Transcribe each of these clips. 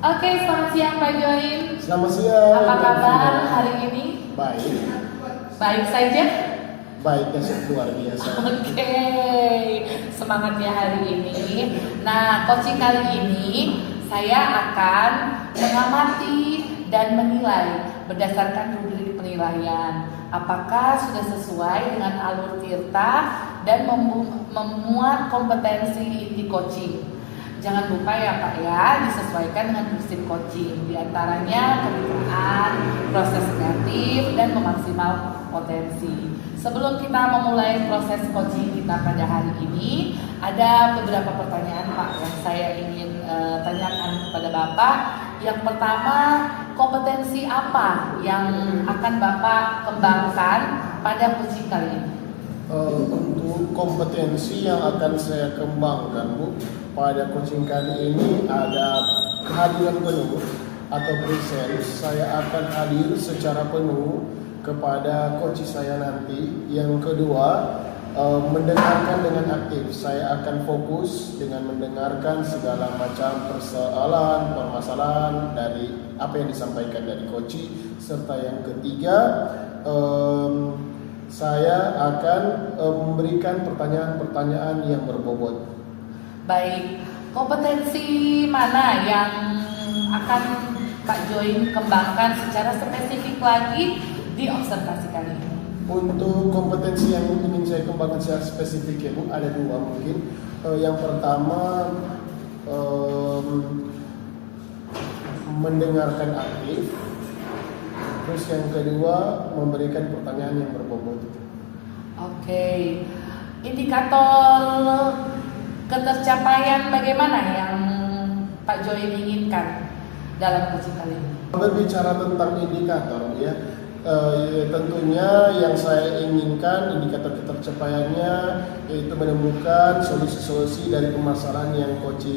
Oke, selamat siang Pak Join. Selamat siang. Apa kabar hari ini? Baik. Baik saja? Baik dan luar biasa. Oke, semangat ya hari ini. Nah, coaching kali ini saya akan mengamati dan menilai berdasarkan rubrik penilaian. Apakah sudah sesuai dengan alur Tirta dan memuat kompetensi inti coaching. Jangan lupa ya Pak ya, disesuaikan dengan prinsip coaching. Di antaranya kemitraan, proses kreatif, dan memaksimal potensi. Sebelum kita memulai proses coaching kita pada hari ini, ada beberapa pertanyaan Pak yang saya ingin tanyakan kepada Bapak. Yang pertama, kompetensi apa yang akan Bapak kembangkan pada coaching kali ini? Untuk kompetensi yang akan saya kembangkan Bu, pada coaching kali ini ada kehadiran penuh atau present. Saya akan hadir secara penuh kepada coach saya nanti. Yang kedua, mendengarkan dengan aktif. Saya akan fokus dengan mendengarkan segala macam persoalan, permasalahan dari apa yang disampaikan dari coach. Serta yang ketiga, saya akan memberikan pertanyaan-pertanyaan yang berbobot. Baik, kompetensi mana yang akan Pak Join kembangkan secara spesifik lagi di observasi kali ini? Untuk kompetensi yang ingin saya kembangkan secara spesifik ya Bu, ada dua mungkin. Yang pertama, mendengarkan aktif. Terus yang kedua, memberikan pertanyaan yang berbobot. Oke, indikator ketercapaian bagaimana yang Pak Join inginkan dalam coaching kali ini? Berbicara tentang indikator ya, tentunya yang saya inginkan indikator ketercapaiannya yaitu menemukan solusi-solusi dari permasalahan yang coach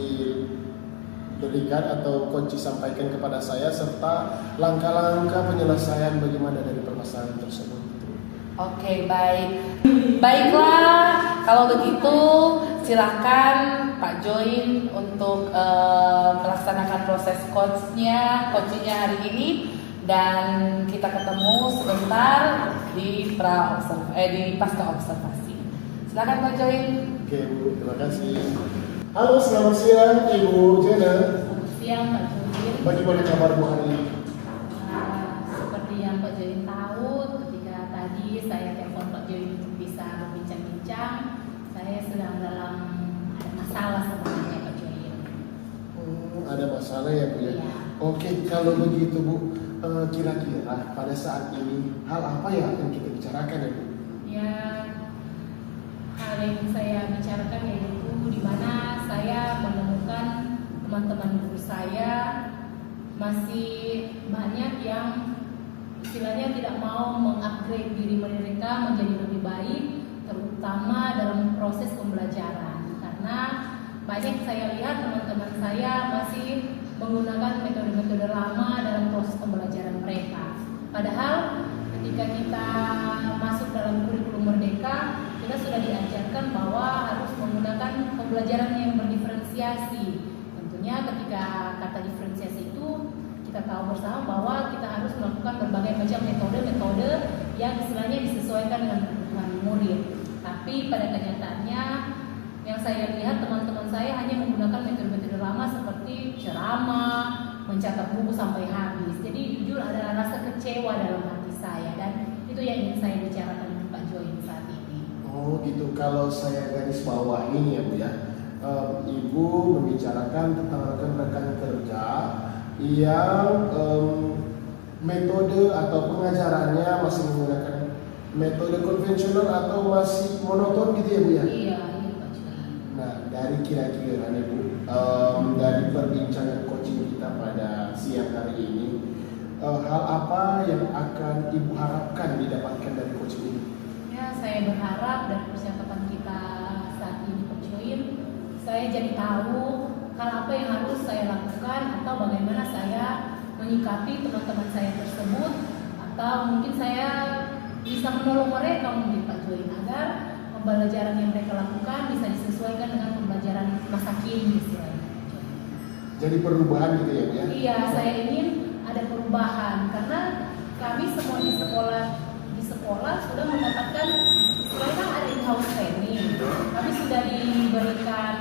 berikan atau coach sampaikan kepada saya, serta langkah-langkah penyelesaian bagaimana dari permasalahan tersebut. Oke, baik. Baiklah, kalau begitu silakan Pak Join untuk melaksanakan proses coachingnya hari ini, dan kita ketemu sebentar di pasca observasi. Silakan Pak Join. Oke Bu, terima kasih. Halo, selamat siang Ibu Jena. Selamat siang Pak Join. Bagaimana kabar Bu hari ini? Seperti yang Pak Join tahu, ketika tadi saya telepon Pak Join bisa berbincang-bincang, saya sedang dalam masalah sebenarnya Pak Join. Ada masalah ya Bu ya? Iya. Oke, kalau begitu Bu, kira-kira pada saat ini hal apa yang akan kita bicarakan ya Bu? Ya, hal yang saya bicarakan yaitu di mana saya menemukan teman-teman guru saya masih banyak yang istilahnya tidak mau mengupgrade diri mereka menjadi lebih baik, terutama dalam proses pembelajaran. Karena banyak saya lihat teman-teman saya masih menggunakan metode-metode lama dalam proses pembelajaran mereka. Padahal ketika kita masuk dalam kurikulum Merdeka, kita sudah diajarkan bahwa harus menggunakan pembelajaran yang berdiferensiasi. Tentunya ketika kata diferensiasi itu kita tahu bersama bahwa kita harus melakukan berbagai macam metode-metode yang istilahnya disesuaikan dengan kebutuhan murid. Tapi pada kenyataannya yang saya lihat teman-teman saya hanya menggunakan metode-metode lama seperti ceramah, mencatat buku sampai habis. Jadi jujur ada rasa kecewa dalam hati saya, dan itu yang ingin saya bicarakan dengan Pak Join saat ini. Oh gitu, kalau saya garis bawah ini ya Bu ya, Ibu membicarakan tentang rekan-rekan kerja yang metode atau pengajarannya masih menggunakan metode konvensional atau masih monoton gitu ya Bu ya? Iya, Pak Join. Nah, dari kira-kira nih Bu, dari perbincangan coaching kita pada siang hari ini, hal apa yang akan Ibu harapkan didapatkan dari coaching ini? Ya, saya berharap dari percakapan kita saat ini Pak Join, saya jadi tahu hal apa yang harus saya lakukan atau bagaimana saya menyikapi teman-teman saya tersebut, atau mungkin saya bisa menolong mereka mungkin Pak Join agar pembelajaran yang mereka lakukan bisa disesuaikan dengan pembelajaran masa kini istilahnya. Jadi perubahan gitu ya Bu ya? Iya, saya ingin ada perubahan karena kami semua di sekolah sudah mendapatkan istilahnya kan ada in-house training. Kami sudah diberikan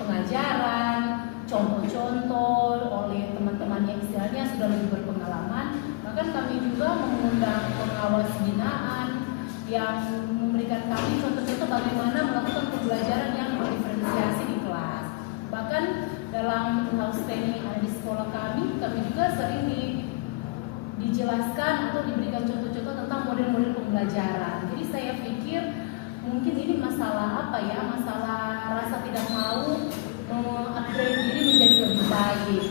pengajaran, contoh-contoh oleh teman-teman yang istilahnya sudah lebih berpengalaman. Bahkan kami juga mengundang pengawas binaan yang memberikan kami contoh-contoh bagaimana melakukan pembelajaran yang berdiferensiasi di kelas. Bahkan dalam in-house training yang ada di sekolah kami juga sering dijelaskan atau diberikan contoh-contoh tentang model-model pembelajaran. Jadi saya pikir mungkin ini masalah apa ya, masalah rasa tidak mau upgrade diri menjadi lebih baik.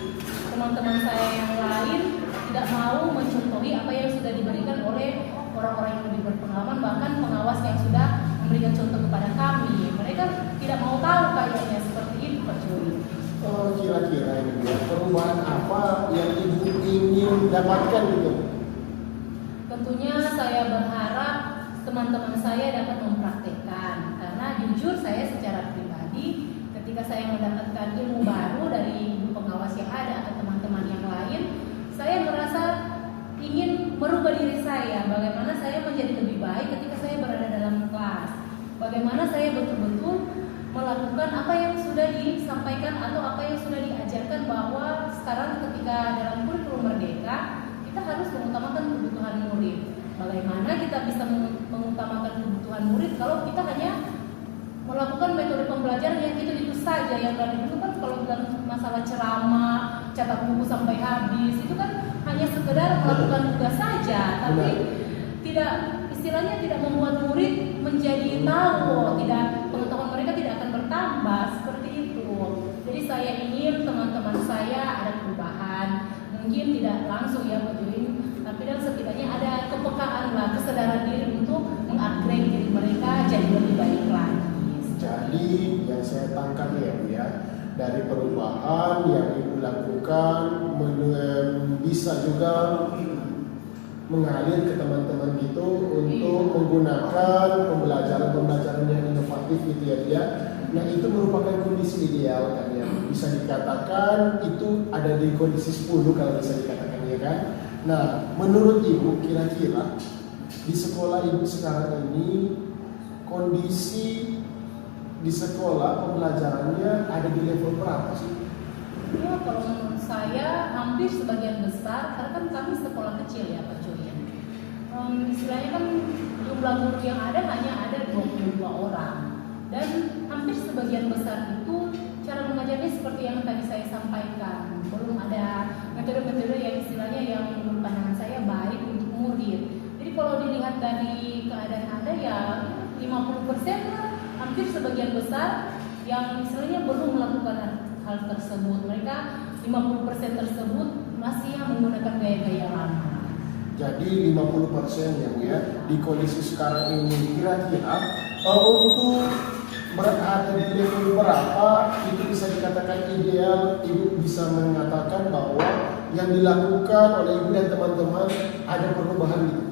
Teman-teman saya yang lain tidak mau mencontohi apa yang sudah diberikan oleh orang-orang yang lebih berpengalaman, bahkan pengawas yang sudah memberikan contoh kepada kami. Mereka tidak mau tahu kayaknya seperti itu, Pak Joy. Kira-kira ini ya, perubahan apa yang Ibu ingin dapatkan gitu? Tentunya saya berharap teman-teman saya dapat mempraktekkan, karena jujur saya secara pribadi ketika saya mendapatkan ilmu baru dari ibu pengawas yang ada atau teman-teman yang lain, saya merasa ingin merubah diri saya, bagaimana saya menjadi lebih baik ketika saya berada dalam kelas, bagaimana saya betul-betul melakukan apa yang sudah disampaikan atau apa yang sudah diajarkan, bahwa sekarang ketika dalam kurikulum merdeka kita harus mengutamakan kebutuhan murid. Bagaimana kita bisa mengutamakan kebutuhan murid kalau kita hanya melakukan metode pembelajaran yang itu saja, yang dari dulu kan kalau dalam masalah ceramah, catat buku sampai habis, itu kan hanya sekedar melakukan tugas saja, tapi tidak, istilahnya tidak membuat murid menjadi tahu, tidak, pengetahuan mereka tidak akan bertambah seperti itu. Jadi saya ingin teman-teman saya ada perubahan, mungkin tidak langsung ya Pak Join, tapi dan setidaknya ada kepekaan lah, kesadaran diri untuk mengupgrade diri mereka jadi lebih baik lagi. Jadi yang saya tangkap ya Bu ya, dari perubahan yang Ibu lakukan bisa juga mengalir ke teman-teman gitu untuk menggunakan pembelajaran yang inovatif gitu ya dia. Nah itu merupakan kondisi ideal kan ya, bisa dikatakan itu ada di kondisi 10 kalau bisa dikatakan ya kan. Nah menurut Ibu kira-kira di sekolah Ibu sekarang ini kondisi di sekolah pembelajarannya ada di level berapa sih? Ya kalau menurut saya hampir sebagian besar, karena kan kami sekolah kecil ya Pak Joyan. Istilahnya kan jumlah guru yang ada hanya ada 22 orang, dan hampir sebagian besar itu cara mengajarnya seperti yang tadi saya sampaikan. Belum ada metode-metode yang istilahnya yang menurut pandangan saya baik untuk murid. Jadi kalau dilihat dari keadaan ada ya 50% lah, hampir sebagian besar yang istilahnya belum melakukan hal tersebut. Mereka 50% tersebut masih yang menggunakan gaya-gaya lama. Jadi 50% ya Bu ya, di kondisi sekarang ini kira-kira untuk berada di level berapa itu bisa dikatakan ideal? Ibu bisa mengatakan bahwa yang dilakukan oleh Ibu dan teman-teman ada perubahan gitu?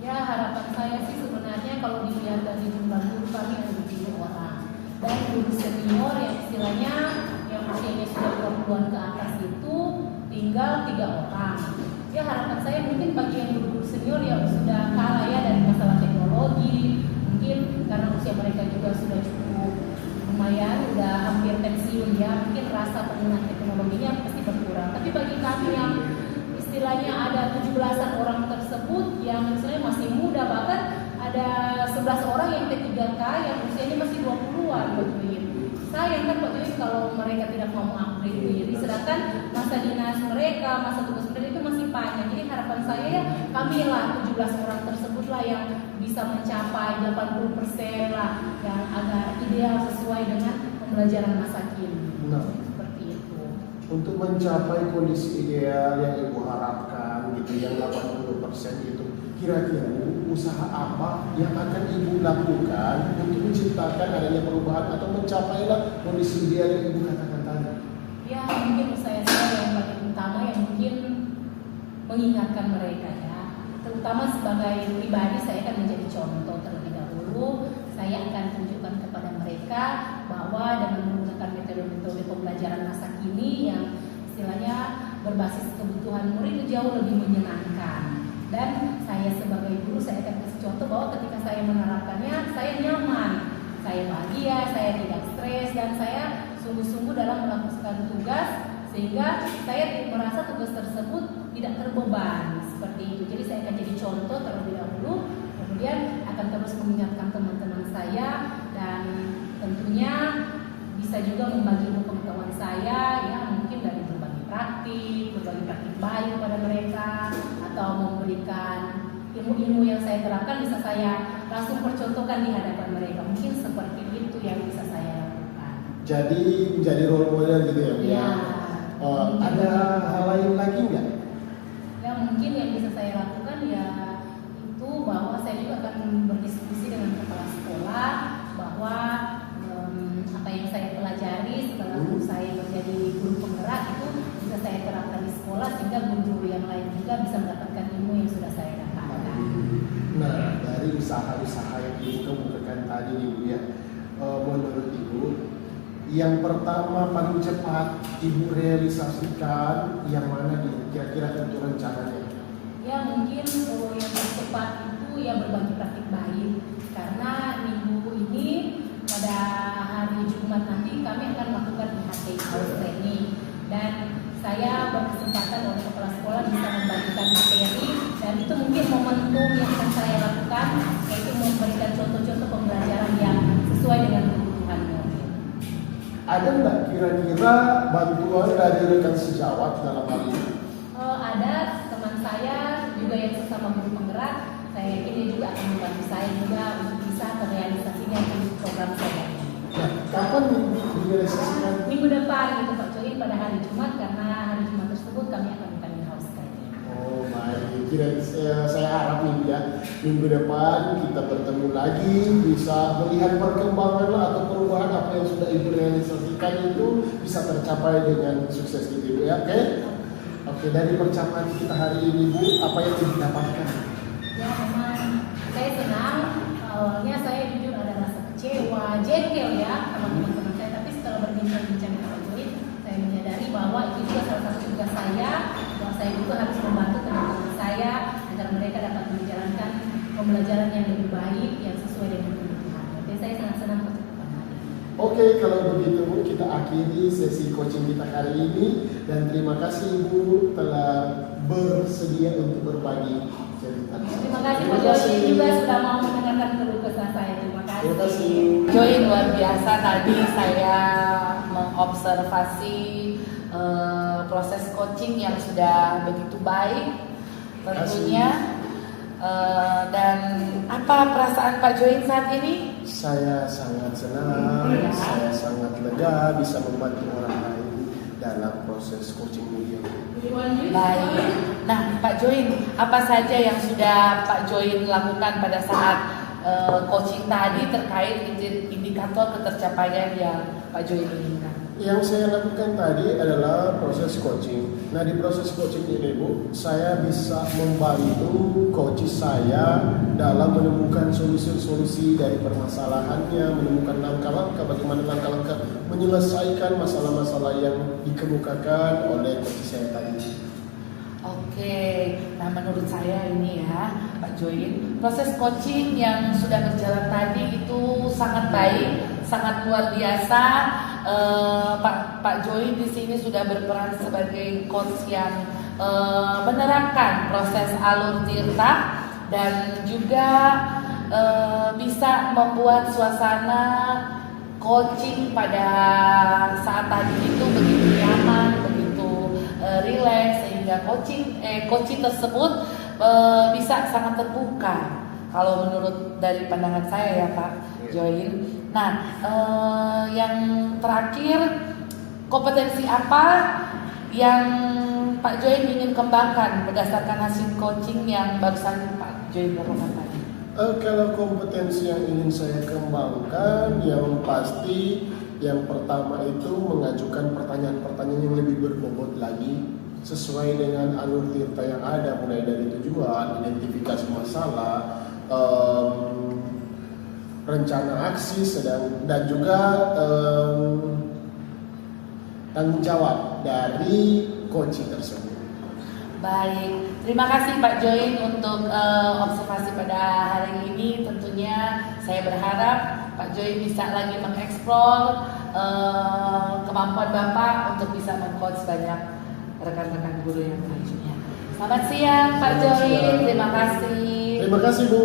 Ya harapan saya sih sebenarnya kalau dilihat dari jumlah guru kami ada 7 orang, dan guru senior yang istilahnya yang usianya sudah 20-an ke atas itu tinggal 3 orang. Ya harapan saya mungkin bagi yang guru senior yang sudah kalah ya dari masalah teknologi, mungkin karena usia mereka juga sudah cukup lumayan, udah hampir pensiun ya, mungkin rasa penggunaan teknologinya pasti berkurang. Tapi bagi kami yang istilahnya ada 17-an orang tersebut yang istilahnya masih muda, bahkan ada 11 orang yang P3K yang usianya masih 20-an begitu. Sayang kan Pak Joy kalau mereka tidak mau upgrade diri, sedangkan masa dinas mereka, masa tugas mereka itu masih panjang. Jadi harapan saya ya kami lah 17 orang tersebut lah yang bisa mencapai 80% lah, yang agar ideal sesuai dengan pembelajaran masa kini. Nah, seperti itu. untuk mencapai kondisi ideal yang Ibu harapkan gitu, yang 80% itu, kira-kira usaha apa yang akan Ibu lakukan untuk menciptakan adanya perubahan atau mencapailah kondisi ideal yang Ibu katakan tadi? Ya mungkin saya yang paling utama yang mungkin mengingatkan mereka ya, terutama sebagai pribadi saya akan menjadi contoh terlebih dahulu. Saya akan tunjukkan kepada mereka bahwa dengan menggunakan metode-metode pembelajaran masa kini berbasis kebutuhan murid itu jauh lebih menyenangkan. Dan saya sebagai guru, saya akan kasih contoh bahwa ketika saya menerapkannya, saya nyaman, saya bahagia, saya tidak stres, dan saya sungguh-sungguh dalam melakukan tugas, sehingga saya merasa tugas tersebut tidak terbeban seperti itu. Jadi saya akan jadi contoh terlebih dahulu, kemudian akan terus mengingatkan teman-teman saya, dan tentunya bisa juga membagi ilmu pengetahuan saya, ya mungkin dari berbagi praktik baik pada mereka, atau memberikan ilmu-ilmu yang saya terapkan bisa saya langsung percontohkan di hadapan mereka. Mungkin seperti itu yang bisa saya lakukan. Jadi menjadi role model gitu ya, Bu? Ya. Ada hal lain lagi nggak? Ya mungkin yang bisa saya lakukan ya itu bahwa saya juga akan berdiskusi dengan kepala sekolah bahwa apa yang saya pelajari setelah saya menjadi guru penggerak itu bisa saya terapkan di sekolah, sehingga guru-guru yang lain juga bisa mendapatkan ilmu yang sudah saya dapatkan. Nah, dari usaha-usaha yang Ibu kemukakan tadi Ibu ya, menurut Ibu yang pertama paling cepat Ibu realisasikan yang mana Ibu? Kira-kira tentu rencananya? Ya mungkin yang tercepat itu ya berbagi praktik baik, karena minggu ini pada hari Jumat nanti kami akan melakukan IHT House Training, dan saya berkesempatan oleh kepala sekolah bisa membagikan materi, dan itu mungkin momentum yang akan saya lakukan, yaitu memberikan contoh-contoh pembelajaran yang sesuai dengan kebutuhan murid. Ada nggak kira-kira bantuan dari rekan sejawat dalam hal ini? Ada teman saya juga yang sesama guru penggerak, saya yakin dia juga akan membantu saya juga untuk bisa terrealisasinya di program saya. Nah, kapan direalisasikan? Minggu depan gitu Pak Coin, pada hari Jumat, karena hari Jumat tersebut kami akan bukan in-house training. Oh baik, saya harap nih ya minggu depan kita bertemu lagi, bisa melihat perkembangan lah atau perubahan apa yang sudah Ibu realisasikan itu bisa tercapai dengan sukses gitu ya, oke? Oke, dari percakapan kita hari ini Bu, apa yang Ibu dapatkan? Ya memang saya senang, awalnya saya jujur ada rasa kecewa, jengkel ya sama teman-teman saya, tapi setelah berbincang-bincang dengan Pak Join, saya menyadari bahwa itu juga salah satu tugas saya, bahwa saya juga harus membantu teman-teman saya agar mereka dapat menjalankan pembelajaran yang lebih baik, yang sesuai dengan kebutuhan. Jadi saya sangat senang percakapan hari ini. Oke, kalau begitu Bu, kita akhiri sesi coaching kita hari ini, dan terima kasih Ibu telah bersedia untuk berbagi cerita. Terima kasih Pak Join juga sudah mau mendengarkan keluh kesah saya. Terima kasih. Terima kasih. Join luar biasa, tadi saya mengobservasi proses coaching yang sudah begitu baik tentunya. Dan apa perasaan Pak Join saat ini? Saya sangat senang, Ya. saya sangat lega bisa membantu orang lain dalam proses coaching beliau. Baik. Nah, Pak Join, apa saja yang sudah Pak Join lakukan pada saat coaching tadi terkait indikator ketercapaian yang Pak Join inginkan? Yang saya lakukan tadi adalah proses coaching. Nah, di proses coaching ini Bu, saya bisa membantu coach saya dalam menemukan solusi-solusi dari permasalahannya, menemukan langkah-langkah bagaimana langkah-langkah menyelesaikan masalah-masalah yang dikemukakan oleh coach saya tadi. Oke, nah menurut saya ini ya Pak Join, proses coaching yang sudah berjalan tadi itu sangat baik, sangat luar biasa. Pak Join di sini sudah berperan sebagai coach yang menerapkan proses alur tirta dan juga bisa membuat suasana coaching pada saat tadi itu begitu nyaman, begitu rileks, sehingga coaching tersebut bisa sangat terbuka. Kalau menurut dari pandangan saya ya Pak Join. Nah, yang terakhir, kompetensi apa yang Pak Join ingin kembangkan berdasarkan hasil coaching yang barusan Pak Join lakukan tadi? Kalau kompetensi yang ingin saya kembangkan, yang pasti yang pertama itu mengajukan pertanyaan-pertanyaan yang lebih berbobot lagi sesuai dengan alur tirta yang ada, mulai dari tujuan, identifikasi masalah, rencana aksi, dan juga tanggung jawab dari coaching tersebut. Baik, terima kasih Pak Join untuk observasi pada hari ini. Tentunya saya berharap Pak Join bisa lagi mengeksplor kemampuan Bapak untuk bisa meng-coach banyak rekan-rekan guru yang lainnya. Selamat siang Pak Selamat Join, siang. terima kasih. Terima kasih Bu.